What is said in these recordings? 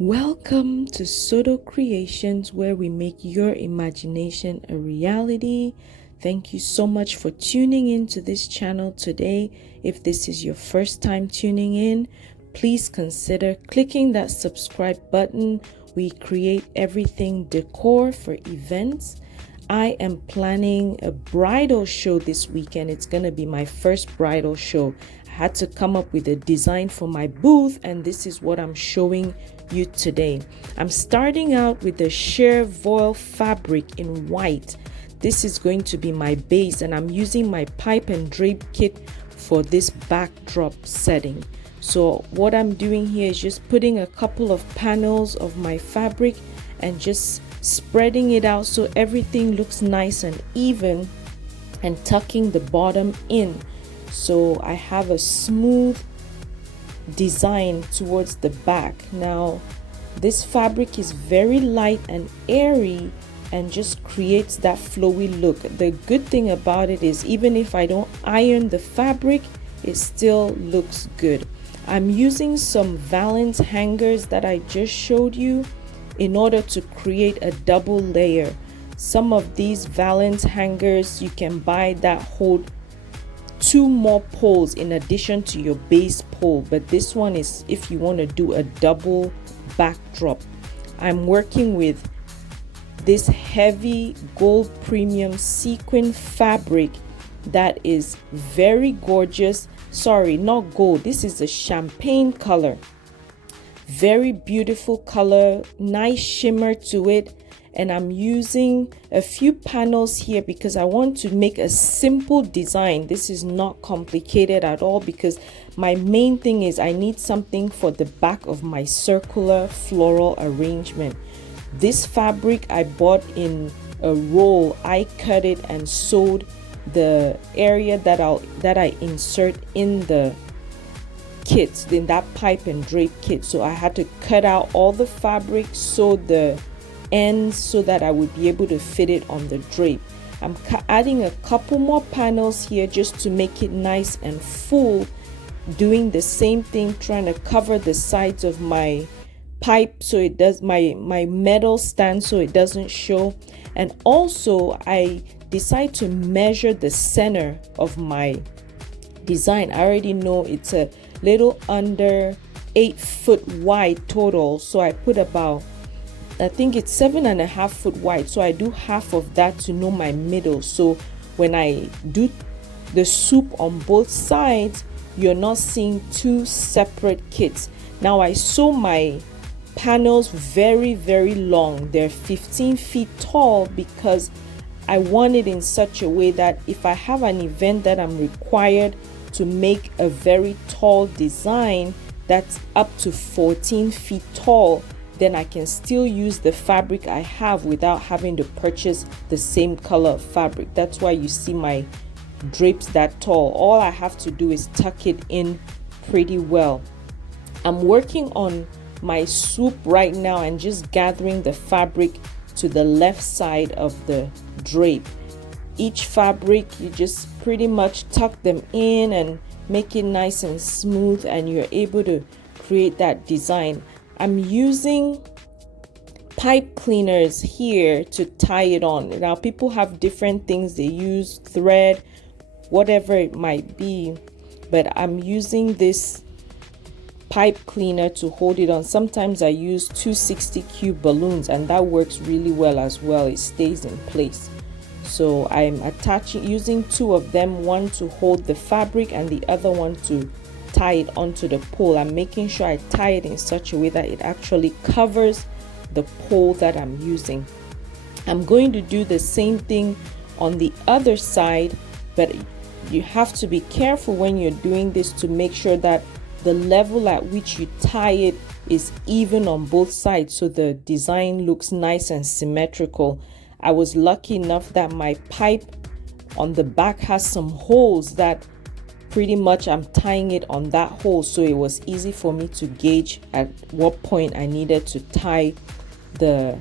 Welcome to Soto Creations, where we make your imagination a reality. Thank you so much for tuning in to this channel today. If this is your first time tuning in, please consider clicking that subscribe button. We create everything decor for events. I am planning a bridal show this weekend. It's going to be my first bridal show. I had to come up with a design for my booth, and this is what I'm showing you today. I'm starting out with the sheer voile fabric in white. This is going to be my base, and I'm using my pipe and drape kit for this backdrop setting. So what I'm doing here is just putting a couple of panels of my fabric and just spreading it out so everything looks nice and even, and tucking the bottom in so I have a smooth design towards the back. Now this fabric is very light and airy and just creates that flowy look. The good thing about it is even if I don't iron the fabric, it still looks good. I'm using some valance hangers that I just showed you in order to create a double layer. Some of these valance hangers you can buy that hold two more poles in addition to your base pole, but this one is if you want to do a double backdrop. I'm working with this heavy gold premium sequin fabric that is very gorgeous. Sorry, not gold, this is a champagne color. Very beautiful color, nice shimmer to it. And I'm using a few panels here because I want to make a simple design. This is not complicated at all because my main thing is I need something for the back of my circular floral arrangement. This fabric I bought in a roll. I cut it and sewed the area that I insert in the kit, in that pipe and drape kit. So I had to cut out all the fabric, sew the ends so that I would be able to fit it on the drape. I'm adding a couple more panels here just to make it nice and full, doing the same thing, trying to cover the sides of my pipe so it does my metal stand so it doesn't show. And also I decide to measure the center of my design. I already know it's a little under 8 foot wide total, so I put about, I think it's 7.5 foot wide, so I do half of that to know my middle. So when I do the swoop on both sides, you're not seeing two separate kits. Now I sew my panels very long. They're 15 feet tall because I want it in such a way that if I have an event that I'm required to make a very tall design that's up to 14 feet tall, then I can still use the fabric I have without having to purchase the same color of fabric. That's why you see my drapes that tall. All I have to do is tuck it in pretty well. I'm working on my swoop right now and just gathering the fabric to the left side of the drape. Each fabric, you just pretty much tuck them in and make it nice and smooth, and you're able to create that design. I'm using pipe cleaners here to tie it on. Now people have different things they use, thread, whatever it might be, but I'm using this pipe cleaner to hold it on. Sometimes I use 260 cube balloons and that works really well as well. It stays in place. So I'm using two of them, one to hold the fabric and the other one to tie it onto the pole. I'm making sure I tie it in such a way that it actually covers the pole that I'm using. I'm going to do the same thing on the other side, but you have to be careful when you're doing this to make sure that the level at which you tie it is even on both sides so the design looks nice and symmetrical. I was lucky enough that my pipe on the back has some holes that pretty much I'm tying it on that hole, so it was easy for me to gauge at what point I needed to tie the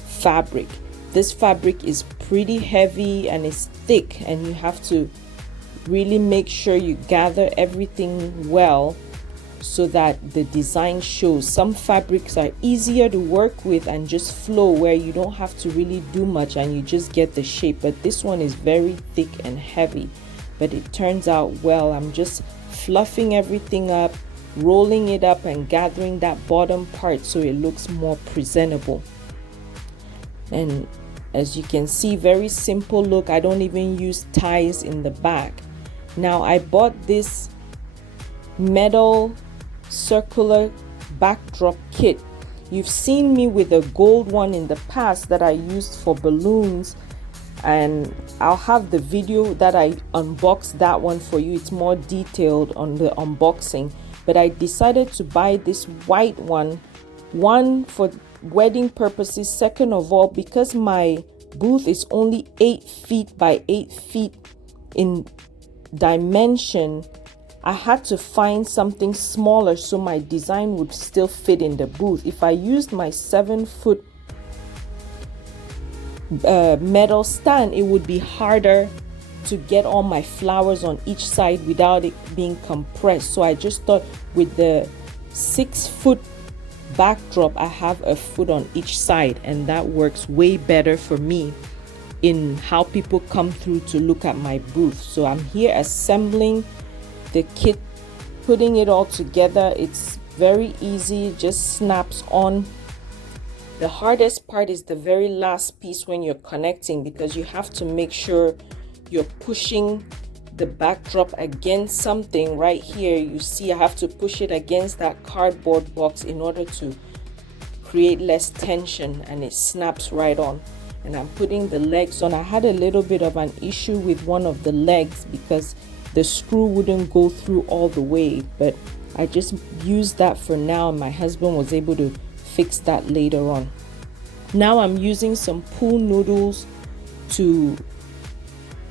fabric. This fabric is pretty heavy and it's thick, and you have to really make sure you gather everything well so that the design shows. Some fabrics are easier to work with and just flow, where you don't have to really do much and you just get the shape, but this one is very thick and heavy, but it turns out well. I'm just fluffing everything up, rolling it up and gathering that bottom part so it looks more presentable. And as you can see, very simple look. I don't even use ties in the back. Now I bought this metal circular backdrop kit. You've seen me with a gold one in the past that I used for balloons, and I'll have the video that I unboxed that one for you. It's more detailed on the unboxing, but I decided to buy this white one for wedding purposes. Second of all, because my booth is only 8 feet by 8 feet in dimension, I had to find something smaller so my design would still fit in the booth. If I used my 7-foot metal stand, it would be harder to get all my flowers on each side without it being compressed. So I just thought with the 6-foot backdrop, I have a foot on each side, and that works way better for me in how people come through to look at my booth. So I'm here assembling the kit, putting it all together. It's very easy, just snaps on. The hardest part is the very last piece when you're connecting, because you have to make sure you're pushing the backdrop against something. Right here you see I have to push it against that cardboard box in order to create less tension, and it snaps right on. And I'm putting the legs on. I had a little bit of an issue with one of the legs because the screw wouldn't go through all the way, but I just used that for now, and my husband was able to fix that later on. Now I'm using some pool noodles to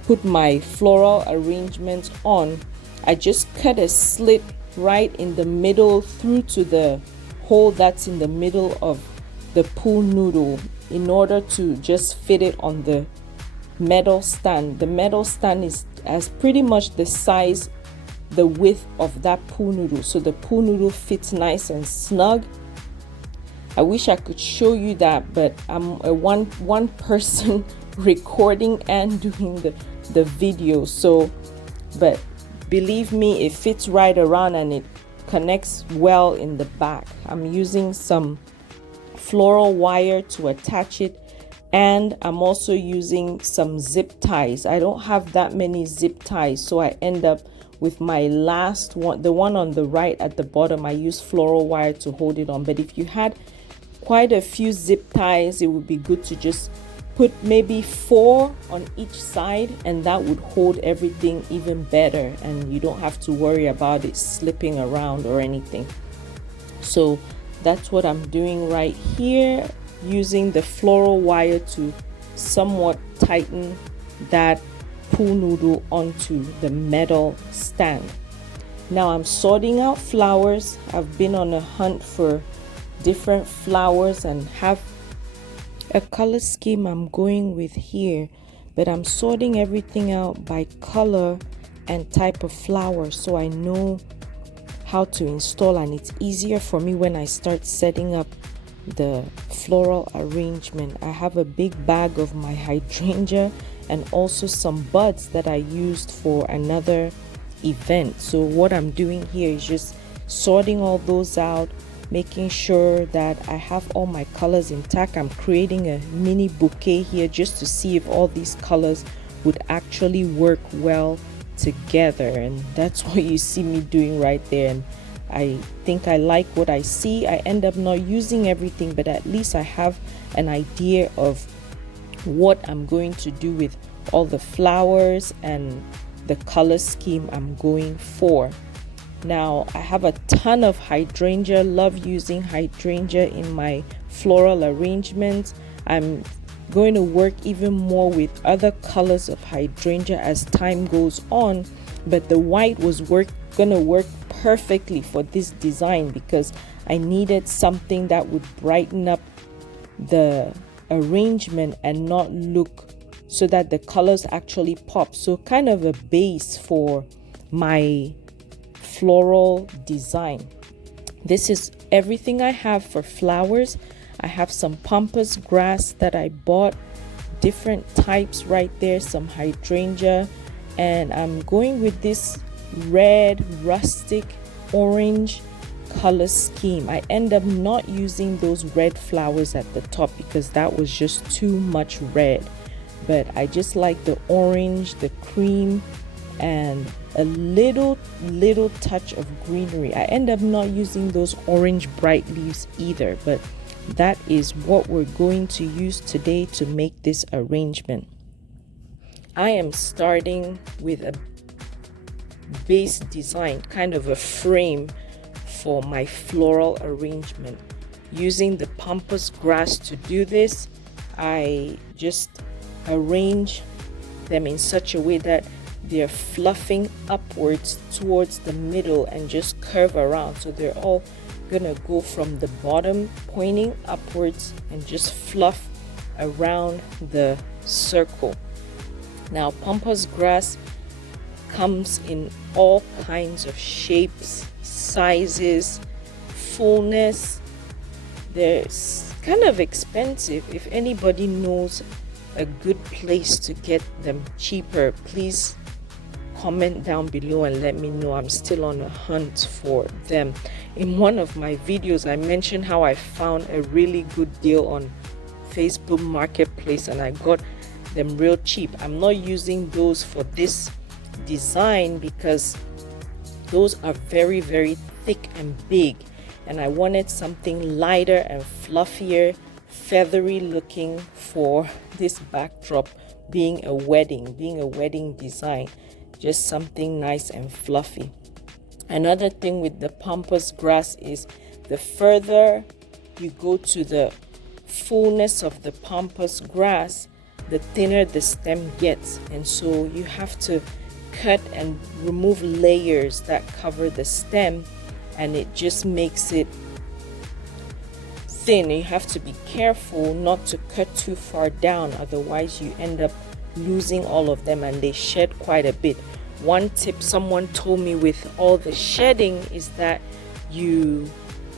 put my floral arrangement on. I just cut a slit right in the middle through to the hole that's in the middle of the pool noodle in order to just fit it on the metal stand. The metal stand is as pretty much the size, the width of that pool noodle, so the pool noodle fits nice and snug. I wish I could show you that, but I'm a one person recording and doing the video, so but believe me, it fits right around and it connects well in the back. I'm using some floral wire to attach it, and I'm also using some zip ties. I don't have that many zip ties, so I end up with my last one, the one on the right at the bottom. I use floral wire to hold it on, but if you had quite a few zip ties, it would be good to just put maybe 4 on each side, and that would hold everything even better, and you don't have to worry about it slipping around or anything. So that's what I'm doing right here, using the floral wire to somewhat tighten that pool noodle onto the metal stand. Now I'm sorting out flowers. I've been on a hunt for different flowers and have a color scheme I'm going with here, but I'm sorting everything out by color and type of flower so I know how to install, and it's easier for me when I start setting up the floral arrangement. I have a big bag of my hydrangea and also some buds that I used for another event. So what I'm doing here is just sorting all those out, making sure that I have all my colors intact. I'm creating a mini bouquet here just to see if all these colors would actually work well together, and that's what you see me doing right there. And I think I like what I see. I end up not using everything, but at least I have an idea of what I'm going to do with all the flowers and the color scheme I'm going for. Now I have a ton of hydrangea. Love using hydrangea in my floral arrangements. I'm going to work even more with other colors of hydrangea as time goes on, but the white was gonna work perfectly for this design because I needed something that would brighten up the arrangement and not look, so that the colors actually pop. So kind of a base for my floral design. This is everything I have for flowers. I have some pampas grass that I bought, different types right there, some hydrangea, and I'm going with this red, rustic, orange color scheme. I end up not using those red flowers at the top because that was just too much red, but I just like the orange, the cream, and a little touch of greenery. I end up not using those orange bright leaves either, but that is what we're going to use today to make this arrangement. I am starting with a base design, kind of a frame for my floral arrangement. Using the pampas grass to do this, I just arrange them in such a way that they're fluffing upwards towards the middle and just curve around. So they're all gonna go from the bottom pointing upwards and just fluff around the circle. Now, pampas grass comes in all kinds of shapes, sizes, fullness. They're kind of expensive. If anybody knows a good place to get them cheaper, please comment down below and let me know. I'm still on a hunt for them. In one of my videos, I mentioned how I found a really good deal on Facebook Marketplace and I got them real cheap. I'm not using those for this design because those are very thick and big, and I wanted something lighter and fluffier, feathery looking for this backdrop, being a wedding design. Just something nice and fluffy. Another thing with the pampas grass is the further you go to the fullness of the pampas grass, the thinner the stem gets, and so you have to cut and remove layers that cover the stem, and it just makes it thin. You have to be careful not to cut too far down, otherwise you end up losing all of them and they shed quite a bit. One tip someone told me with all the shedding is that you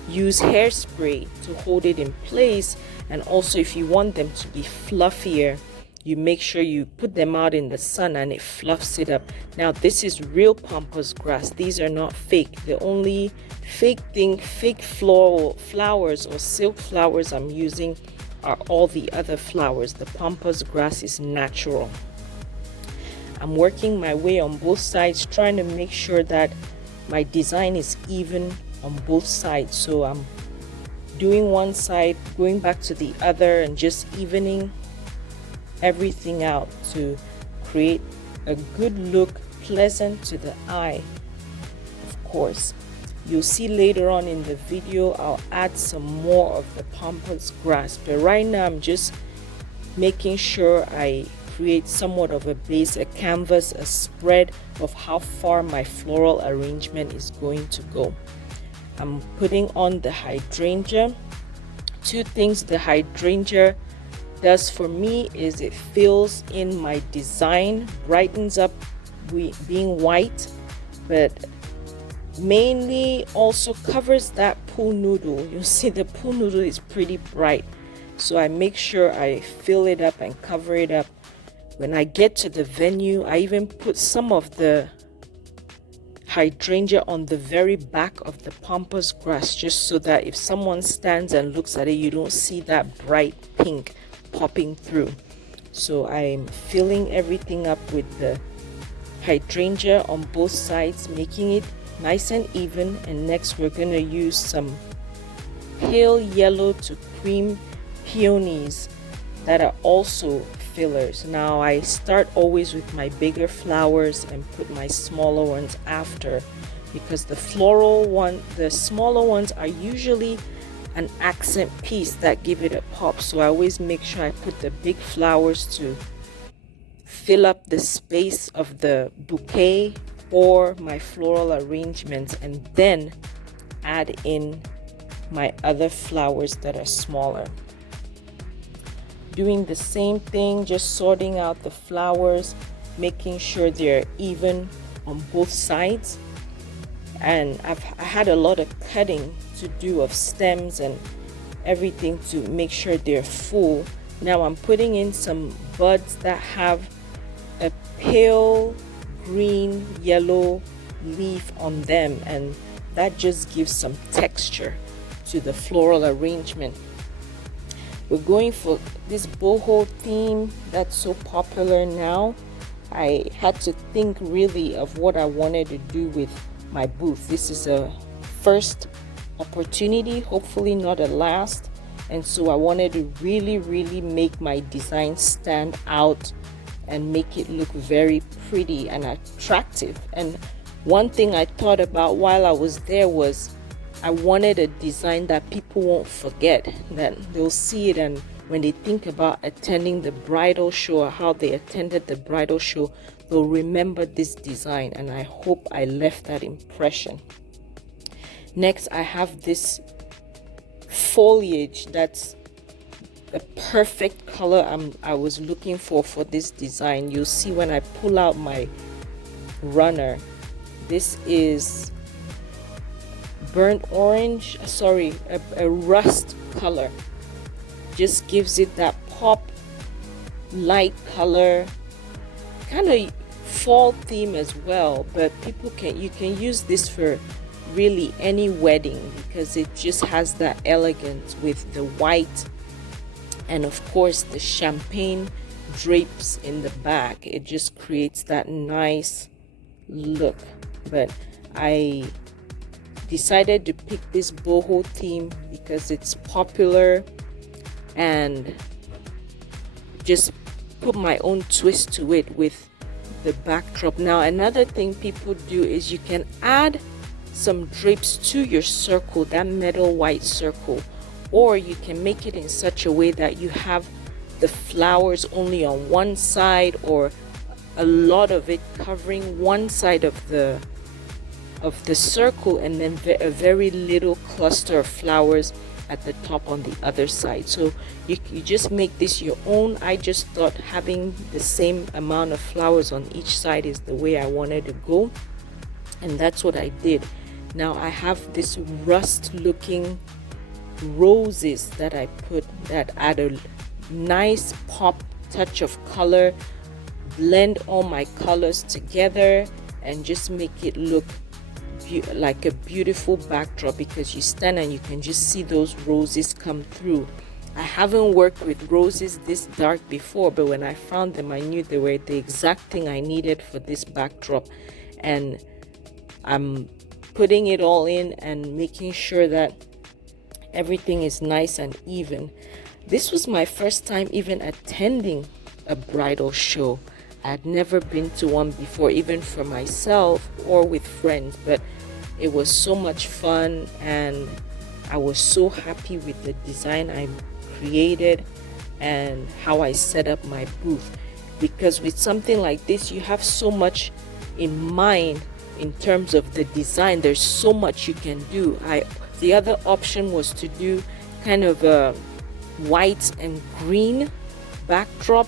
use hairspray to hold it in place, and also if you want them to be fluffier, you make sure you put them out in the sun and it fluffs it up. Now this is real pampas grass. These are not fake. The only fake floral flowers or silk flowers I'm using are all the other flowers. The pampas grass is natural. I'm working my way on both sides, trying to make sure that my design is even on both sides. So I'm doing one side, going back to the other, and just evening everything out to create a good look, pleasant to the eye. Of course, you'll see later on in the video I'll add some more of the pampas grass, but right now I'm just making sure I create somewhat of a base, a canvas, a spread of how far my floral arrangement is going to go. I'm putting on the hydrangea. Two things the hydrangea does for me is it fills in my design, brightens up being white, but mainly also covers that pool noodle. You'll see the pool noodle is pretty bright, so I make sure I fill it up and cover it up. When I get to the venue, I even put some of the hydrangea on the very back of the pampas grass, just so that if someone stands and looks at it, you don't see that bright pink popping through. So I'm filling everything up with the hydrangea on both sides, making it nice and even. And next we're going to use some pale yellow to cream peonies that are also fillers. Now I start always with my bigger flowers and put my smaller ones after, because the smaller ones are usually an accent piece that give it a pop. So I always make sure I put the big flowers to fill up the space of the bouquet or my floral arrangements, and then add in my other flowers that are smaller. Doing the same thing, just sorting out the flowers, making sure they're even on both sides. And I had a lot of cutting to do of stems and everything to make sure they're full. Now I'm putting in some buds that have a pale green yellow leaf on them, and that just gives some texture to the floral arrangement. We're going for this boho theme that's so popular now. I had to think really of what I wanted to do with my booth. This is a first opportunity, hopefully not a last, and so I wanted to really make my design stand out and make it look very pretty and attractive. And one thing I thought about while I was there was I wanted a design that people won't forget, that they'll see it, and when they think about attending the bridal show or how they attended the bridal show, they'll remember this design, and I hope I left that impression. Next, I have this foliage that's a perfect color I was looking for this design. You'll see when I pull out my runner, this is burnt orange, a rust color. Just gives it that pop, light color, kind of fall theme as well, but you can use this for really any wedding because it just has that elegance with the white and of course the champagne drapes in the back. It just creates that nice look. But I decided to pick this boho theme because it's popular and just put my own twist to it with the backdrop. Now another thing people do is you can add some drapes to your circle, that metal white circle, or you can make it in such a way that you have the flowers only on one side or a lot of it covering one side of the circle, and then a very little cluster of flowers at the top on the other side. So you just make this your own. I just thought having the same amount of flowers on each side is the way I wanted to go, and that's what I did. Now I have this rust looking roses that I put that add a nice pop touch of color, blend all my colors together and just make it look like a beautiful backdrop, because you stand and you can just see those roses come through. I haven't worked with roses this dark before, but when I found them I knew they were the exact thing I needed for this backdrop, and I'm putting it all in and making sure that everything is nice and even. This was my first time even attending a bridal show. I had never been to one before, even for myself or with friends, but it was so much fun and I was so happy with the design I created and how I set up my booth, because with something like this you have so much in mind in terms of the design. There's so much you can do. The other option was to do kind of a white and green backdrop,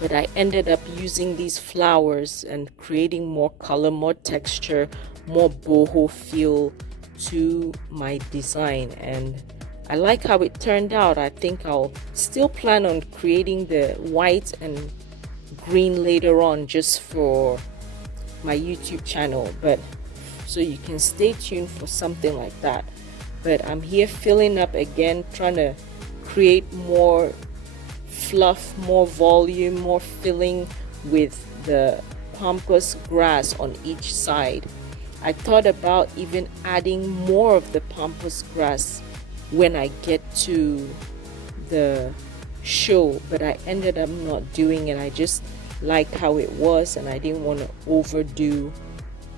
but I ended up using these flowers and creating more color, more texture, more boho feel to my design, and I like how it turned out. I think I'll still plan on creating the white and green later on just for my YouTube channel, but so you can stay tuned for something like that. But I'm here filling up again, trying to create more fluff, more volume, more filling with the pampas grass on each side. I thought about even adding more of the pampas grass when I get to the show, but I ended up not doing it. I just liked how it was and I didn't want to overdo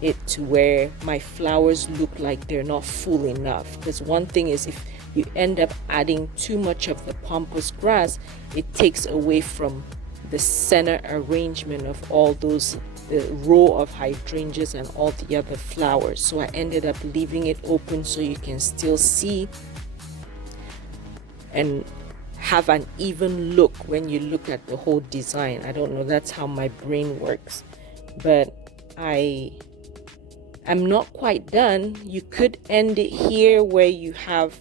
it to where my flowers look like they're not full enough, because one thing is if you end up adding too much of the pampas grass, it takes away from the center arrangement of all those, the row of hydrangeas and all the other flowers. So I ended up leaving it open so you can still see and have an even look when you look at the whole design. I don't know, that's how my brain works. But I I'm not quite done. You could end it here where you have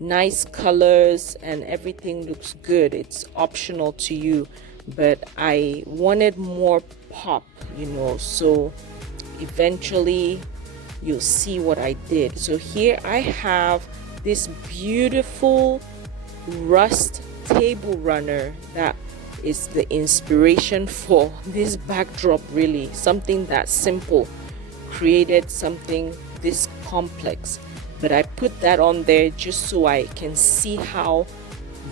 nice colors and everything looks good. It's optional to you, but I wanted more pop, so eventually you'll see what I did. So here I have this beautiful rust table runner that is the inspiration for this backdrop. Really, something that simple created something this complex, but I put that on there just so I can see how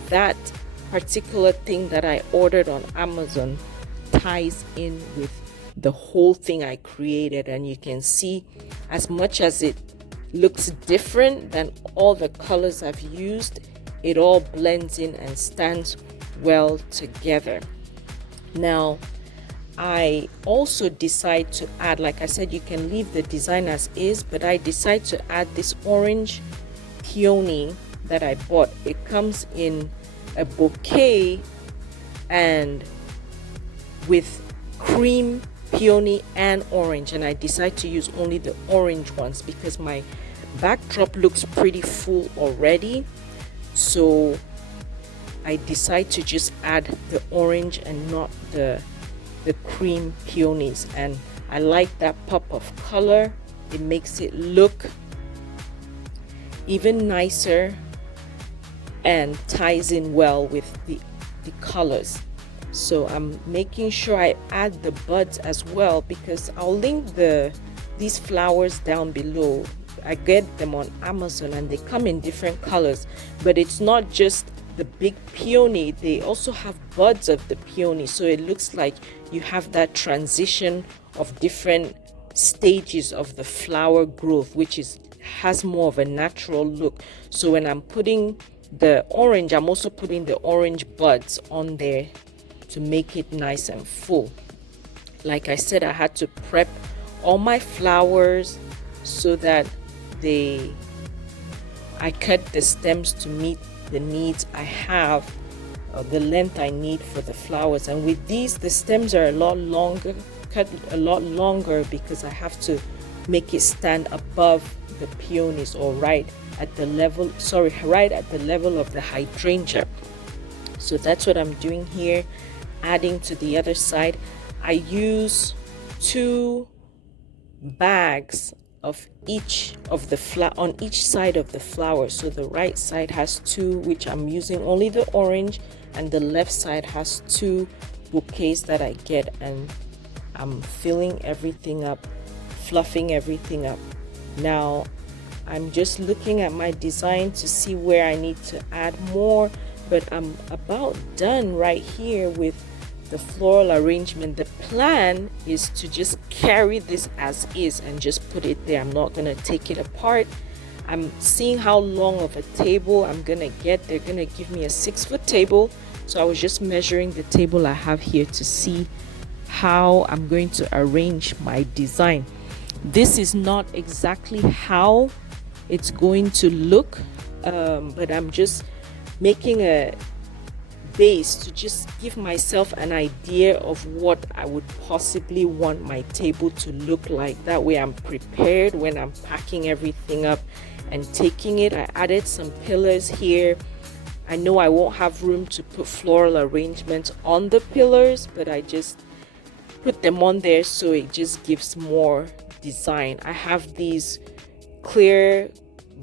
that particular thing that I ordered on Amazon ties in with the whole thing I created. And you can see, as much as it looks different than all the colors I've used, it all blends in and stands well together. Now I also decide to add, like I said, you can leave the design as is, but I decide to add this orange peony that I bought. It comes in a bouquet and with cream, peony and orange, and I decide to use only the orange ones because my backdrop looks pretty full already. So I decide to just add the orange and not the cream peonies, and I like that pop of color. It makes it look even nicer and ties in well with the colors. So I'm making sure I add the buds as well, because I'll link these flowers down below. I get them on Amazon and they come in different colors, but it's not just the big peony, they also have buds of the peony, so it looks like you have that transition of different stages of the flower growth, which has more of a natural look. So when I'm putting the orange, I'm also putting the orange buds on there to make it nice and full. Like I said, I had to prep all my flowers so that I cut the stems to meet the needs I have, the length I need for the flowers. And with these, the stems are a lot longer, cut a lot longer, because I have to make it stand above the peonies, or right at the level of the hydrangea. So that's what I'm doing here. Adding to the other side, I use 2 bags of each of the on each side of the flower. So the right side has 2, which I'm using only the orange, and the left side has 2 bouquets that I get, and I'm filling everything up, fluffing everything up. Now I'm just looking at my design to see where I need to add more, but I'm about done right here with the floral arrangement. The plan is to just carry this as is and just put it there. I'm not going to take it apart. I'm seeing how long of a table I'm going to get. They're going to give me a 6-foot table, so I was just measuring the table I have here to see how I'm going to arrange my design. This is not exactly how it's going to look, but I'm just making a base to just give myself an idea of what I would possibly want my table to look like. That way I'm prepared when I'm packing everything up and taking it. I added some pillars here. I know I won't have room to put floral arrangements on the pillars, but I just put them on there so it just gives more design. I have these clear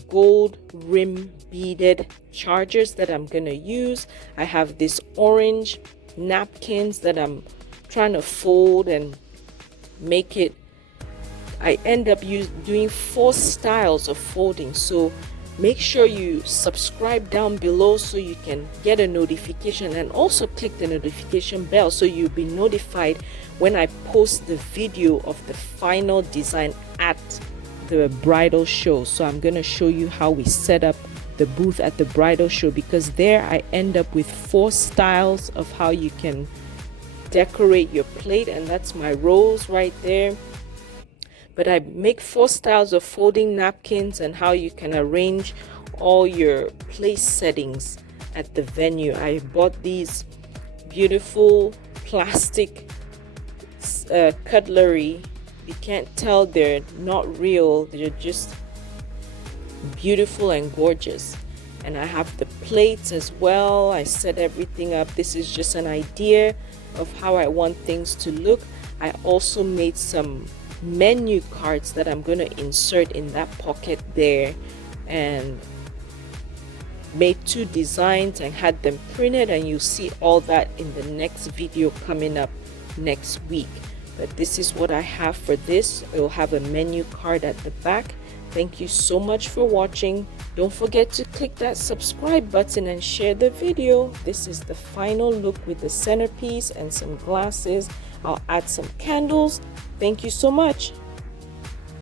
gold rim beaded chargers that I'm gonna use. I have this orange napkins that I'm trying to fold and make it. I end up doing 4 styles of folding, so make sure you subscribe down below so you can get a notification, and also click the notification bell so you'll be notified when I post the video of the final design at the bridal show. So I'm going to show you how we set up the booth at the bridal show, because there I end up with 4 styles of how you can decorate your plate, and that's my rose right there. But I make 4 styles of folding napkins and how you can arrange all your place settings at the venue. I bought these beautiful plastic cutlery, you can't tell, they're not real, they're just beautiful and gorgeous. And I have the plates as well. I set everything up. This is just an idea of how I want things to look. I also made some menu cards that I'm going to insert in that pocket there, and made 2 designs and had them printed, and you'll see all that in the next video coming up next week. But this is what I have for this. It will have a menu card at the back. Thank you so much for watching. Don't forget to click that subscribe button and share the video. This is the final look with the centerpiece and some glasses. I'll add some candles. Thank you so much.